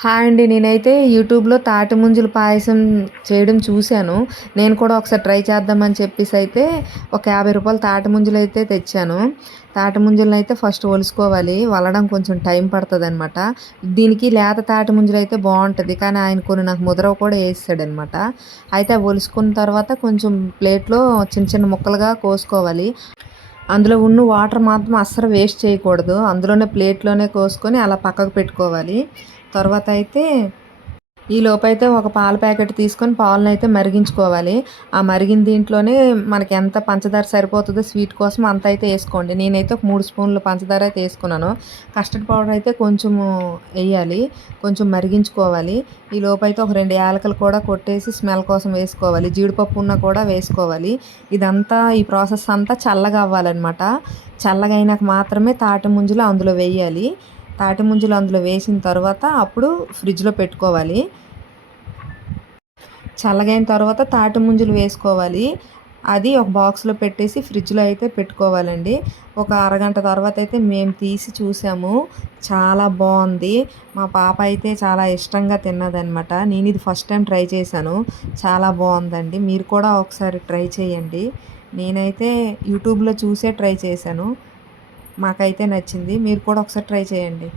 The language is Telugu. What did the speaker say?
హాయ్ అండి. నేనైతే యూట్యూబ్‌లో తాటి ముంజల పాయసం చేయడం చూశాను. నేను కూడా ఒకసారి ట్రై చేద్దామని చెప్పేసైతే ఒక రూ. 50 తాటి ముంజలైతే తెచ్చాను. తాటి ముంజలనైతే ఫస్ట్ ఒలుసుకోవాలి. వలడం కొంచెం టైం పడతదనమాట. దీనికి లేత తాటి ముంజలైతే బావుంటది. కానీ ఆయన కొన్ని నాకు ముదరవ కూడా ఏసేసాడనమాట. అయితే అవి ఒలుసుకున్న తర్వాత కొంచెం ప్లేట్‌లో చిన్న చిన్న ముక్కలుగా కోసుకోవాలి. అందులో ఉన్న వాటర్ మాత్రం అస్సలు వేస్ట్ చేయకూడదు. అందులోనే ప్లేట్‌లోనే కోసుకొని అలా పక్కకు పెట్టుకోవాలి. తర్వాత అయితే ఈలోపైతే ఒక పాల ప్యాకెట్ తీసుకొని పాలనైతే మరిగించుకోవాలి. ఆ మరిగిన దీంట్లోనే మనకి ఎంత పంచదార సరిపోతదో స్వీట్ కోసం అంత అయితే ఏసుకోండి. నేనైతే ఒక 3 స్పూన్లు పంచదార అయితే ఏసుకున్నాను. కస్టర్డ్ పౌడర్ అయితే కొంచెము ఎయ్యాలి. కొంచెం మరిగించుకోవాలి. ఈలోపైతే ఒక 2 యాలకులు కూడా కొట్టేసి స్మెల్ కోసం వేసుకోవాలి. జీడిపప్పు ఉన్న కూడా వేసుకోవాలి. ఇదంతా ఈ ప్రాసెస్ అంతా చల్లగా అవ్వాలనమాట. చల్లగా అయినాక మాత్రమే తాటి ముంజలు అందులో వెయ్యాలి. తాటి ముంజలు అందులో వేసిన తర్వాత అప్పుడు ఫ్రిడ్జ్‌లో పెట్టుకోవాలి. చల్లగైన తర్వాత తాటి ముంజలు వేసుకోవాలి. అది ఒక బాక్స్‌లో పెట్టేసి ఫ్రిడ్జ్‌లో అయితే పెట్టుకోవాలండి. ఒక అరగంట తర్వాత అయితే మేము తీసి చూసాము. చాలా బావుంది. మా పాప అయితే చాలా ఇష్టంగా తిన్నదనమాట. నేను ఇది ఫస్ట్ టైం ట్రై చేశాను. చాలా బావుందండి. మీరు కూడా ఒకసారి ట్రై చేయండి. నేనైతే యూట్యూబ్‌లో చూసే ట్రై చేశాను. మాకైతే నచ్చింది. మీరు కూడా ఒకసారి ట్రై చేయండి.